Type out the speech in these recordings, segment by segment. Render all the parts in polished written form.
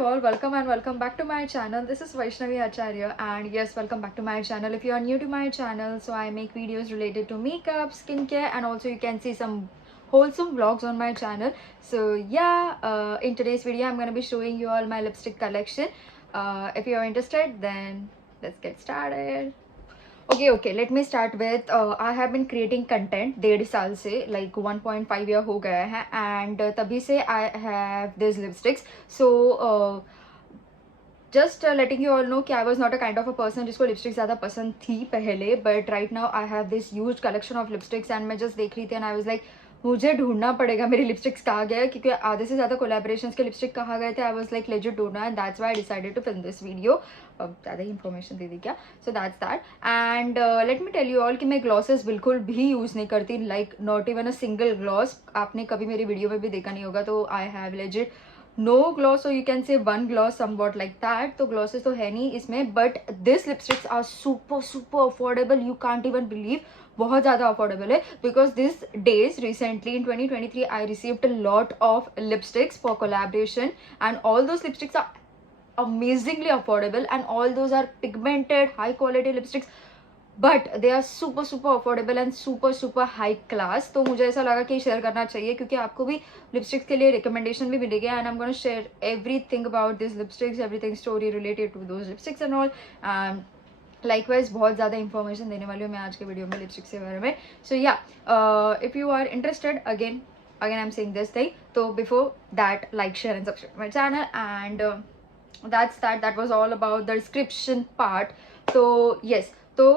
you all, welcome and welcome back to my channel. This is Vaishnavi Acharya, and yes, welcome back to my channel. If you are new to my channel, so I make videos related to makeup, skincare, and also you can see some wholesome vlogs on my channel. So yeah, in today's video I'm going to be showing you all my lipstick collection. If you are interested, then let's get started. Okay, let me start with I have been creating content 1.5 साल से, like 1.5 year हो गया है, and तभी से I have these lipsticks. So just letting you all know कि I was not a kind of a person जिसको lipstick ज़्यादा पसंद थी पहले, but right now I have this huge collection of lipsticks and मैं just देख रही थी and I was like मुझे ढूंढना पड़ेगा मेरी लिपस्टिक्स कहाँ गए, क्योंकि आधे से ज़्यादा कोलैबोरेशंस के लिपस्टिक कहाँ गए थे. आई वाज लाइक लेजिट ढूंढना, and that's why I decided to film this video. ज़्यादा ही इन्फॉर्मेशन दे दी क्या. So that's that. And let me tell you all कि मैं ग्लॉसेस बिल्कुल भी यूज़ नहीं करती, like not even a single gloss. आपने कभी मेरी वीडियो में भी देखा नहीं होगा, तो I have legit no gloss, और you can say one gloss somewhat like that. तो ग्लॉसेस तो है नहीं इसमें, but this lipsticks are super super affordable. You can't even believe, बहुत ज़्यादा अफोर्डेबल है. Because this days recently in 2023 I received a lot of lipsticks for collaboration, and all those lipsticks are amazingly affordable, and all those are pigmented high quality lipsticks, but they are super super affordable and super super high class. तो मुझे ऐसा लगा कि share करना चाहिए, क्योंकि आपको भी लिपस्टिक्स के लिए रिकमेंडेशन भी मिलेगी, and I am gonna share everything about this lipsticks, everything story related to those lipsticks and all. Likewise बहुत ज़्यादा इंफॉर्मेशन देने वाली हूँ मैं आज के वीडियो में लिपस्टिक्स के बारे में. So yeah, if you are interested, again I am saying this thing, तो before that like share and subscribe my channel. And that was all about the description part. So yes, तो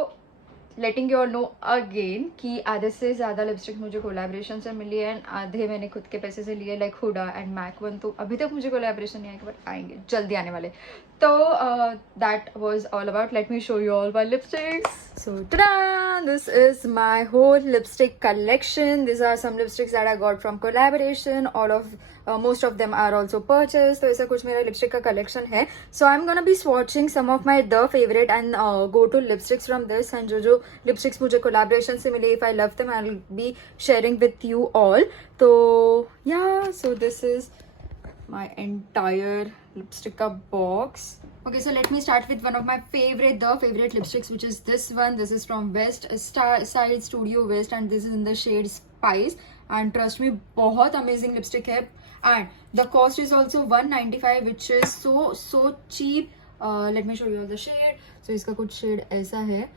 letting you all know again कि आधे से ज़्यादा lipstick मुझे collaboration से मिली है, and आधे मैंने खुद के पैसे से लिए, लाइक हुडा एंड मैक 1. तो अभी तक मुझे कोलैबोरेशन नहीं आएगा, बट आएंगे जल्दी आने वाले. तो that was all about. Let me show you all my lipsticks. So this is my whole lipstick collection. This are some lipsticks that I got from collaboration. All of most of them are also purchased. तो ऐसा कुछ मेरा lipstick का collection है. So I'm gonna be swatching some of my the favorite and go to lipsticks from this, and जो lipsticks मुझे collaboration से मिले, if I love them I'll be sharing with you all. तो yeah, so this is my entire lipstick का box. Okay, so let me start with one of my favorite lipsticks, which is this one. This is from West Side Studio West, and this is in the shade Spice. And trust me, बहुत amazing lipstick है, and the cost is also 195, which is so cheap. Let me show you all the shade. So इसका कुछ shade ऐसा है,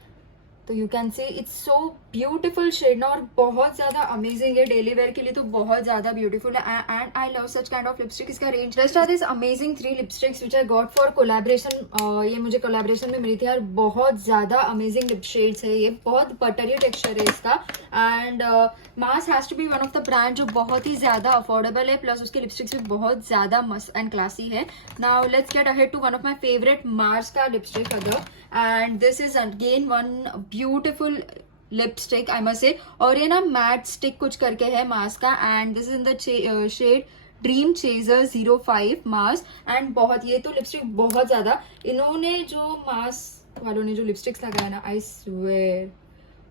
तो you can say it's so beautiful shade ना, और बहुत ज़्यादा अमेजिंग है. डेली वेयर के लिए तो बहुत ज़्यादा ब्यूटीफुल है, and I love such kind of lipstick. इसका range just are this amazing 3 lipsticks which I got for collaboration. ये मुझे कोलैबोरेशन में मिली थी यार. बहुत ज़्यादा अमेजिंग लिप शेड्स है ये, बहुत बटरी टेक्सचर है इसका. And Mars has to be one of the brand जो बहुत ही ज़्यादा अफोर्डेबल है, प्लस उसके लिपस्टिक्स भी बहुत ज़्यादा मस्त एंड क्लासी है. Now let's get ahead to one of my favourite Mars का लिपस्टिक अगर, and this is again one beautiful lipstick I must say. और ये ना मैट स्टिक कुछ करके है मास्क का, and this is in the shade dream chaser 05 मास्क. एंड बहुत, ये तो लिपस्टिक बहुत ज्यादा, इन्होंने जो मास्क वालों ने जो लिपस्टिक्स लगाया ना, I swear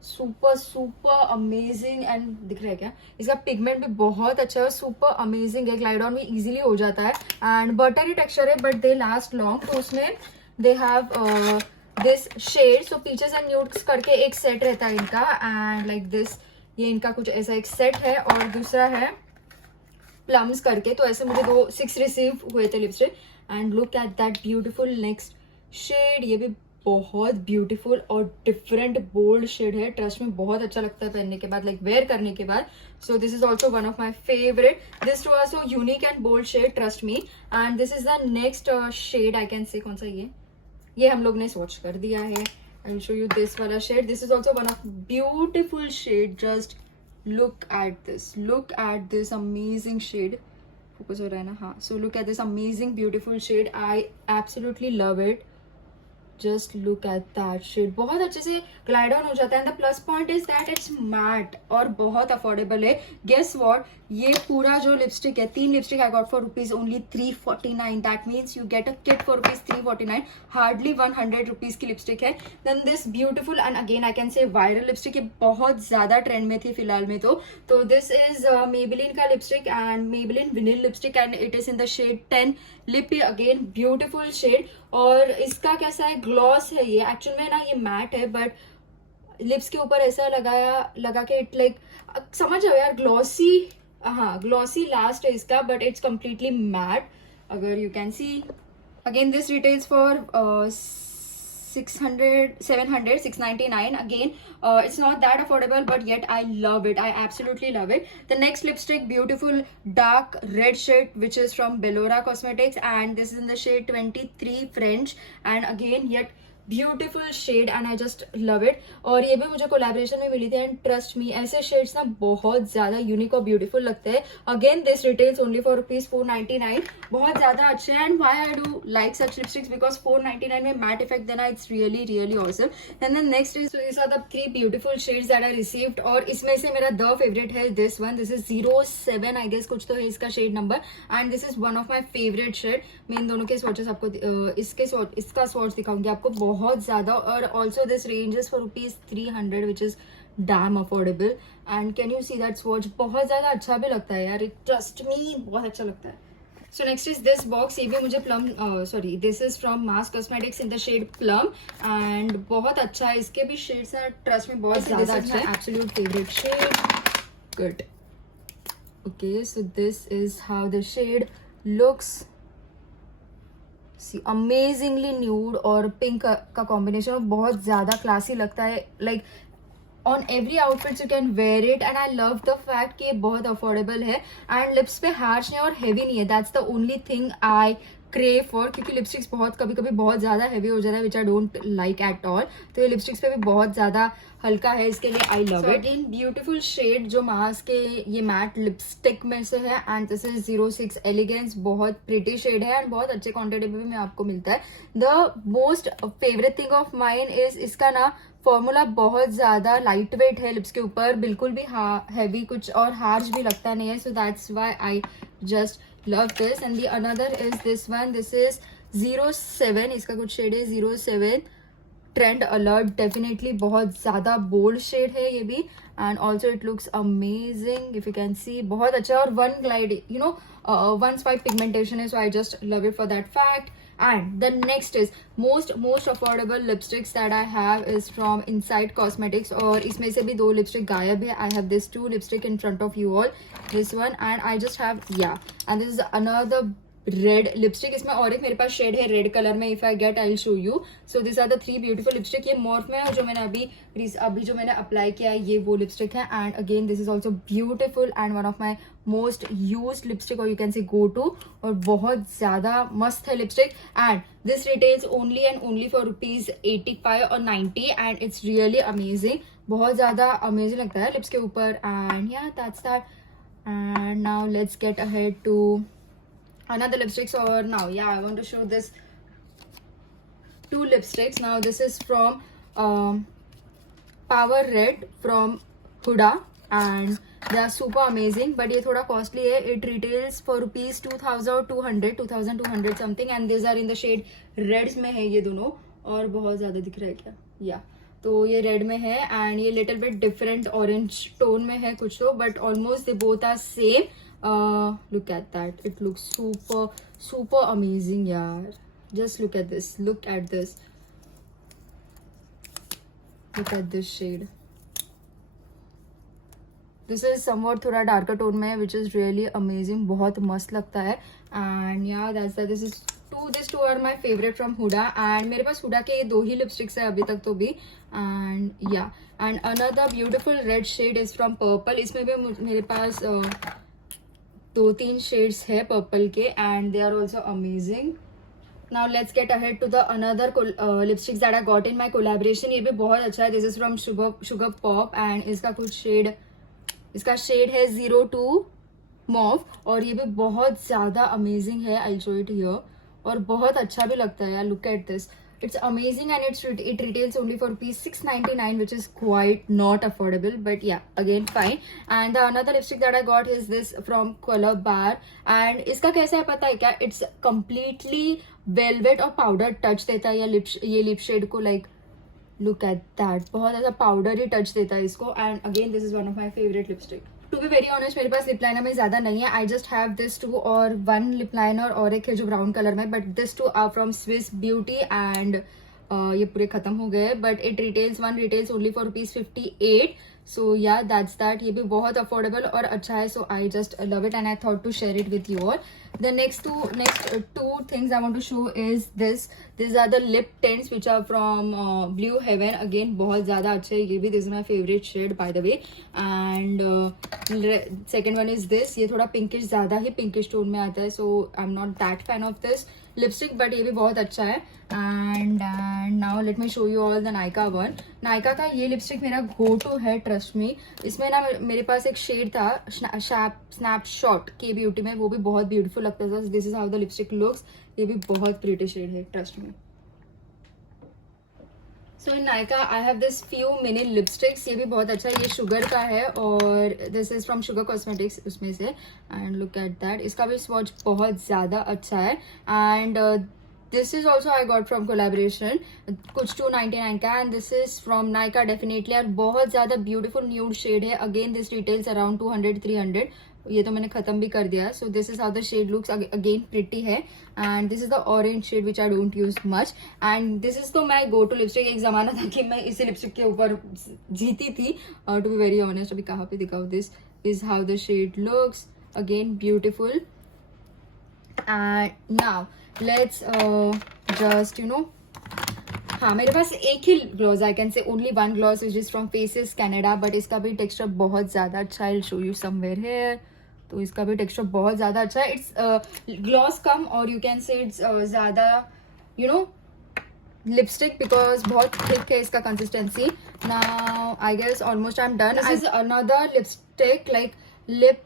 super super amazing. And दिख रहा है क्या, इसका पिगमेंट भी बहुत अच्छा है, सुपर अमेजिंग है. ग्लाइड ऑन भी इजीली हो जाता है, एंड बटरी टेक्सचर है, बट दे लास्ट लॉन्ग. तो उसमें they have this shade. So peaches and nudes करके एक सेट रहता है इनका, एंड लाइक दिस, ये इनका कुछ ऐसा एक सेट है, और दूसरा है प्लम्स करके. तो ऐसे मुझे 6 रिसीव हुए थे lipstick. And look at that beautiful next shade. ये भी बहुत ब्यूटीफुल और डिफरेंट बोल्ड शेड है. ट्रस्ट में बहुत अच्छा लगता है पहनने के बाद, लाइक वेयर करने के बाद. So this is also one of my favourite. This two are so unique and bold shade, trust me. And this is the next shade. I can say कौन सा ये हम लोग ने स्वॉच कर दिया है. I will show you this वाला shade. This is also one of beautiful shade. Just look at this amazing shade. Focus हो रहा है ना, हाँ. So look at this amazing beautiful shade. I absolutely love it. Just look at that shade, बहुत अच्छे से glide on हो जाता है। And the plus point is that it's matte और बहुत अफोर्डेबल है। गेस व्हाट, ये पूरा जो लिपस्टिक है, 3 lipstick I got for rupees only 349। That means you get a kit for rupees 349, hardly 100 rupees की लिपस्टिक है। Then this beautiful and again I can say viral lipstick, ये बहुत ज्यादा ट्रेंड में थी फिलहाल में। तो दिस इज मेबेलिन का lipstick and Maybelline vinyl lipstick and it is in the shade 10 lip, again beautiful shade. और इसका कैसा है, ग्लॉस है ये, एक्चुअल में ना ये मैट है बट लिप्स के ऊपर ऐसा लगा के इट लाइक, समझ जाओ यार, ग्लॉसी, हाँ ग्लॉसी लास्ट है इसका, बट इट्स कम्प्लीटली मैट। अगर you can C, again this retails for 699. Again, it's not that affordable, but yet I love it. I absolutely love it. The next lipstick, beautiful dark red shade, which is from Bellora Cosmetics, and this is in the shade 23 French. And again, yet beautiful shade and I just love it. और ये भी मुझे collaboration में मिली थी and trust me, ऐसे shades ना बहुत ज्यादा यूनिक और ब्यूटीफुल लगते हैं। Again this retails only for rupees 499, बहुत ज्यादा अच्छे हैं। And why I do like such lipsticks, because 499 में मैट इफेक्ट देना, it's really really awesome. And then next is, this are the 3 beautiful shades that I received, और इसमें से मेरा द फेवरेट है this one. This is 07 I guess कुछ तो है इसका shade number, and this is one of my favourite shade. मैं इन दोनों के स्वॉचेस आपको इसका स्वॉच दिखाऊंगी आपको, बहुत ज्यादा। और also this ranges for rupees 300 which is damn affordable. And can you see that swatch, बहुत ज्यादा अच्छा भी लगता है यार, ट्रस्ट मी बहुत अच्छा लगता है। So next is this box, ये भी मुझे plum, sorry this is from Mars cosmetics in the shade plum, and बहुत अच्छा है, इसके भी शेड्स हैं, ट्रस्ट में बहुत ज्यादा अच्छा है, absolute favourite shade. Good, okay, so this is how the shade looks. Amazingly nude और पिंक का कॉम्बिनेशन बहुत ज्यादा क्लासी लगता है, like on every outfit you can wear it. And I love the fact कि ये बहुत अफोर्डेबल है एंड लिप्स पे हार्श नहीं और हेवी नहीं है, that's the only thing I crave for, क्योंकि लिपस्टिक्स बहुत कभी कभी बहुत ज्यादा हैवी हो जाता है which I don't like at all. तो ये लिपस्टिक्स पे भी बहुत ज्यादा हल्का है, इसके लिए I love it. In beautiful shade जो मास के ये मैट लिपस्टिक में से है, एंड दिस इज 06 एलिगेंस, बहुत प्रिटी शेड है एंड बहुत अच्छे क्वांटिटी में भी आपको मिलता है। The most favourite thing of mine is इसका ना फॉर्मूला बहुत ज्यादा लाइट वेट है, लिप्स के ऊपर बिल्कुल भी हैवी कुछ और हार्श भी लगता नहीं है, so that's why I just love this. And the another is this one, this is 07, इसका कुछ शेड है 07 ट्रेंड अलर्ट, डेफिनेटली बहुत ज्यादा बोल्ड शेड है ये भी, and also it looks amazing if you can see, बहुत अच्छा। और one glide, you know, one swipe pigmentation है, so I just love it for that fact. And the next is most affordable lipsticks that I have is from Inside Cosmetics, और इसमें से भी 2 lipstick गायब है। I have this 2 lipstick in front of you all, this one, and I just have, yeah, and this is another red lipstick. इसमें और एक मेरे पास शेड है रेड कलर में, if I get I will show you. So this are the 3 beautiful lipstick, ये morph में है, जो मैंने अभी जो मैंने अप्लाई किया है ये वो लिपस्टिक है। And again this is also beautiful and one of my most use lipstick, और you can see go to, और बहुत ज्यादा मस्त है lipstick. And this retails only and only for rupees 85 और 90, एंड इट्स रियली अमेजिंग, बहुत ज्यादा amazing लगता है लिप्स के ऊपर। एंड या that's that, and now let's get ahead to another lipsticks. Or now, yeah, I want to show this 2 lipsticks. Now this is from Power Red from Huda, and they are super amazing, but ये थोड़ा costly है, it retails for rupees 2200 something, and these are in the shade reds में है ये दोनों, और बहुत ज्यादा दिख रहा है क्या, या तो ये रेड में है, एंड ये little bit different orange tone में है कुछ तो, but almost they both are same. Look at that, it looks super amazing yaar, just look at this, look at this shade. This is somewhat थोड़ा darker tone में है, which is really amazing, बहुत मस्त लगता है। and yeah, that's that, these two are my favorite from Huda, and मेरे पास Huda के ये 2 ही लिपस्टिक्स है अभी तक तो भी। and yeah, and another beautiful red shade is from Purple, इसमें भी मेरे पास 2-3 शेड्स है पर्पल के, and they are also amazing. Now let's get ahead to the another lipsticks that I got in my collaboration, ये भी बहुत अच्छा है। This is from Sugar Pop, and इसका कुछ शेड, इसका शेड है 02 मॉव, और ये भी बहुत ज्यादा अमेजिंग है, आई शो इट हियर, और बहुत अच्छा भी लगता है यार, look at this, It's amazing, and it retails only for rupees 699, which is quite not affordable, but yeah, again fine. And the another lipstick that I got is this from Color Bar, and इसका कैसा है पता है क्या? It's completely velvet और powder touch देता है ये lip shade को, like look at that, बहुत ऐसा powdery touch देता है इसको. And again this is one of my favorite lipstick. To be very honest मेरे पास लिप लाइनर में ज़्यादा नहीं है. I just have this two और वन लिप लाइनर और एक है जो ब्राउन कलर में, but this two are from Swiss Beauty and ये पूरे खत्म हो गए. But it retails only for ₹58. So yeah that's that. ये भी बहुत अफोर्डेबल और अच्छा है. So I just love it and I thought to share it with you all. The next two things I want to show is this. These are the lip tints which are from Blue Heaven. Again बहुत ज़्यादा अच्छे. ये भी this is my favorite shade by the way. And second one is this. ये थोड़ा pinkish, ज़्यादा ही pinkish tone में आता है. So I'm not that fan of this lipstick, but ये भी बहुत अच्छा है. And now let me show you all the Nykaa one. Nykaa का ये लिपस्टिक मेरा go to है, trust me. इसमें ना मेरे पास एक शेड था स्नैपशॉट के ब्यूटी में, वो भी बहुत ब्यूटीफुल लगता था. This is how the lipstick looks. ये भी बहुत प्रीटी शेड है, trust me. So in Nykaa I have this few mini lipsticks. ये भी बहुत अच्छा है. ये शुगर का है और this is from sugar cosmetics उसमें से. And look at that. इसका भी स्वॉच बहुत ज़्यादा अच्छा है. And this is also I got from collaboration, कुछ 299 का. and this is from Nykaa definitely. और बहुत ज़्यादा beautiful nude shade है. again this retails around 200-300. ये तो मैंने खत्म भी कर दिया. so this is how the shade looks. again pretty है. and this is the orange shade which I don't use much. and this is तो my go to lipstick. एक ज़माना था कि मैं इसी लिपस्टिक के ऊपर जीती थी. to be very honest, अभी कहाँ पे दिखाऊँ. this is how the shade looks. again beautiful. and now let's just हाँ मेरे पास एक ही gloss. I can say only one gloss which is from Faces Canada. But इसका भी टेक्सचर बहुत ज़्यादा अच्छा है. I show you somewhere here. तो इसका भी टेक्सचर बहुत ज़्यादा अच्छा है. इट्स ग्लॉस कम और यू कैन से इट्स ज़्यादा लिपस्टिक बिकॉज बहुत थिक है इसका consistency. Now I guess almost I am done. This is another lipstick like lip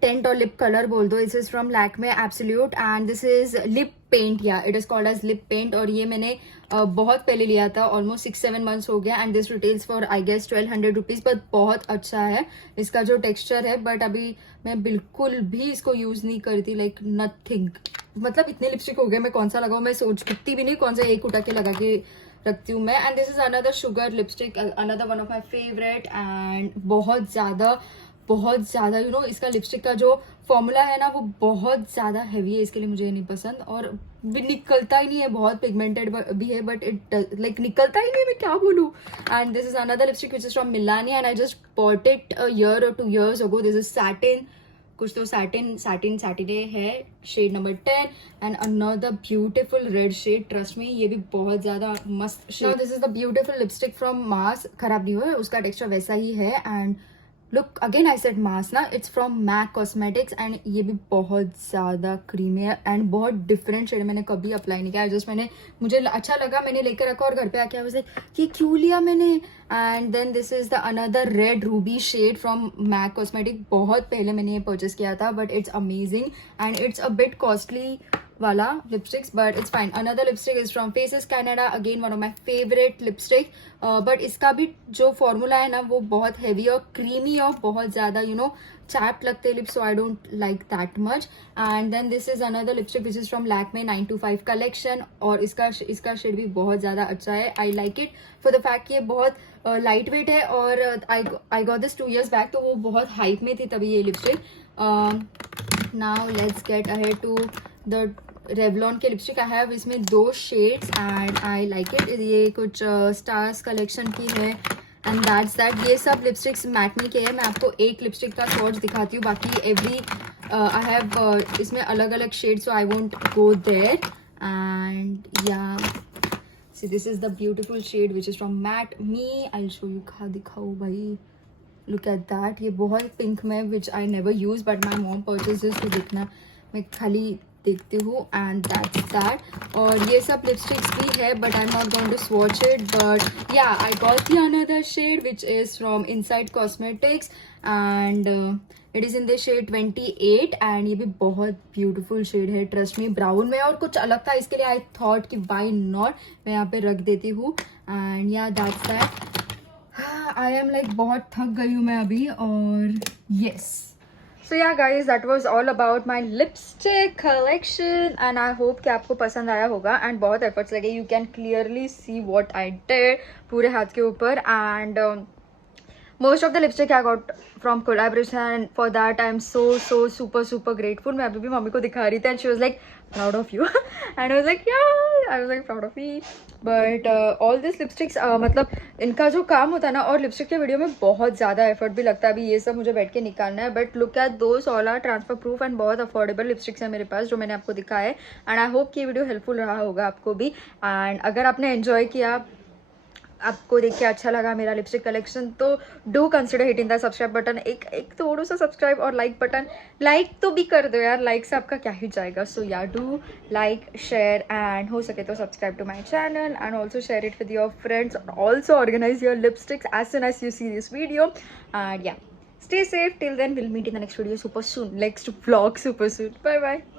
tint और लिप कलर बोल दो. This is from Lakme absolute and this is lip paint. Yeah it is called as lip paint. और ये मैंने बहुत पहले लिया था. ऑलमोस्ट 6-7 मंथ्स हो गया. And this retails for I guess 1200 rupees. But बहुत अच्छा है इसका जो टेक्सचर है. बट अभी मैं बिल्कुल भी इसको यूज नहीं करती. Like nothing. मतलब इतने लिपस्टिक हो गए, मैं कौन सा लगाऊं मैं सोचती भी नहीं कौन सा एक उठा के लगा के रखती हूँ मैं. And this is another sugar lipstick, another one of my favourite. And बहुत ज़्यादा इसका लिपस्टिक का जो फॉर्मूला है ना वो बहुत ज़्यादा हैवी है. इसके लिए मुझे नहीं पसंद. और भी निकलता ही नहीं है. बहुत पिगमेंटेड भी है बट इट लाइक निकलता ही नहीं है. मैं क्या बोलूँ. And this is another lipstick which is from Milani and I just bought it a year और 2 years ago. This is satin, कुछ तो सैटिने है. Shade number 10 and another beautiful red shade. Trust me ये भी बहुत ज़्यादा मस्त शेड. This is the beautiful lipstick from Mars. खराब नहीं हुआ है, उसका टेक्सचर वैसा ही है. And look again I said Mars ना. It's from MAC cosmetics and ये भी बहुत ज़्यादा क्रीमी है एंड बहुत डिफरेंट शेड. मैंने कभी अप्लाई नहीं किया. जस्ट मुझे अच्छा लगा, मैंने लेकर रखा और घर पे आके आई कि क्यों लिया मैंने. And then this is the another red ruby shade from Mac cosmetic. बहुत पहले मैंने ये परचेस किया था but it's amazing and it's a bit costly वाला lipsticks but it's fine. Another lipstick is from Faces Canada. Again one of my favourite lipstick. But इसका भी जो फॉर्मूला है ना वो बहुत हैवी और क्रीमी और बहुत ज़्यादा चैप लगते lips. So I don't like that much. And then this is another lipstick which is from Lakme 925 collection. और इसका शेड भी बहुत ज़्यादा अच्छा है. I like it for the fact कि ये बहुत लाइट वेट है. और I got this 2 years back, तो वो बहुत हाइप में थी तभी ये lipstick. Now let's get ahead to the Revlon के लिपस्टिक. आई हैव इसमें 2 shades and I like it. ये कुछ स्टार्स कलेक्शन की है एंड दैट्स दैट. ये सब लिपस्टिक्स मैटनी के है. मैं आपको एक लिपस्टिक का स्वॉच दिखाती हूँ. बाकी एवरी आई हैव इसमें अलग अलग shade. So I won't go there. And yeah see this is the beautiful shade which is from matte me. I show you. कहाँ दिखाऊँ भाई. Look at that. ये बहुत पिंक में which I never use but my mom purchase to दिखना. मैं खाली देखती हूँ एंड दैट्स दैट। और ये सब लिपस्टिक्स भी है but I am not going to swatch it, but yeah I got the another shade which is from Insight cosmetics and it is in the shade 28 and ये भी बहुत beautiful shade है, trust me. Brown में और कुछ अलग था, इसके लिए आई थॉट कि वाई नॉट, मैं यहाँ पे रख देती हूँ एंड या that's that. I am like बहुत थक गई हूँ मैं अभी और yes. So yeah guys, that was all about my lipstick collection and I hope कि आपको पसंद आया होगा and बहुत efforts लगे, you can clearly see what I did पूरे हाथ के ऊपर and most of the lipstick I got from collaboration and for that I am so super grateful। मैं अभी भी मम्मी को दिखा रही थी and she was like proud of you and I was like yeah, I was like proud of me but all these lipsticks मतलब इनका जो काम होता है ना, और लिपस्टिक के वीडियो में बहुत ज़्यादा एफर्ट भी लगता है। अभी ये सब मुझे बैठ के निकालना है but look at those all are transfer proof and बहुत अफोर्डेबल लिपस्टिक्स है मेरे पास जो मैंने आपको दिखाया है एंड आई होप कि ये वीडियो हेल्पफुल रहा होगा आपको भी। एंड अगर आपने एंजॉय किया, आपको देख के अच्छा लगा मेरा लिपस्टिक कलेक्शन, तो do consider hitting the subscribe button, एक थोड़ा सा सब्सक्राइब और लाइक बटन, लाइक तो भी कर दो यार, लाइक से आपका क्या ही जाएगा। सो या डू लाइक शेयर एंड हो सके तो subscribe to my channel and also share it with your friends, also organise your lipsticks as soon as you see this video and yeah stay safe till then, we'll meet in the next video super soon, next vlog super soon, bye bye।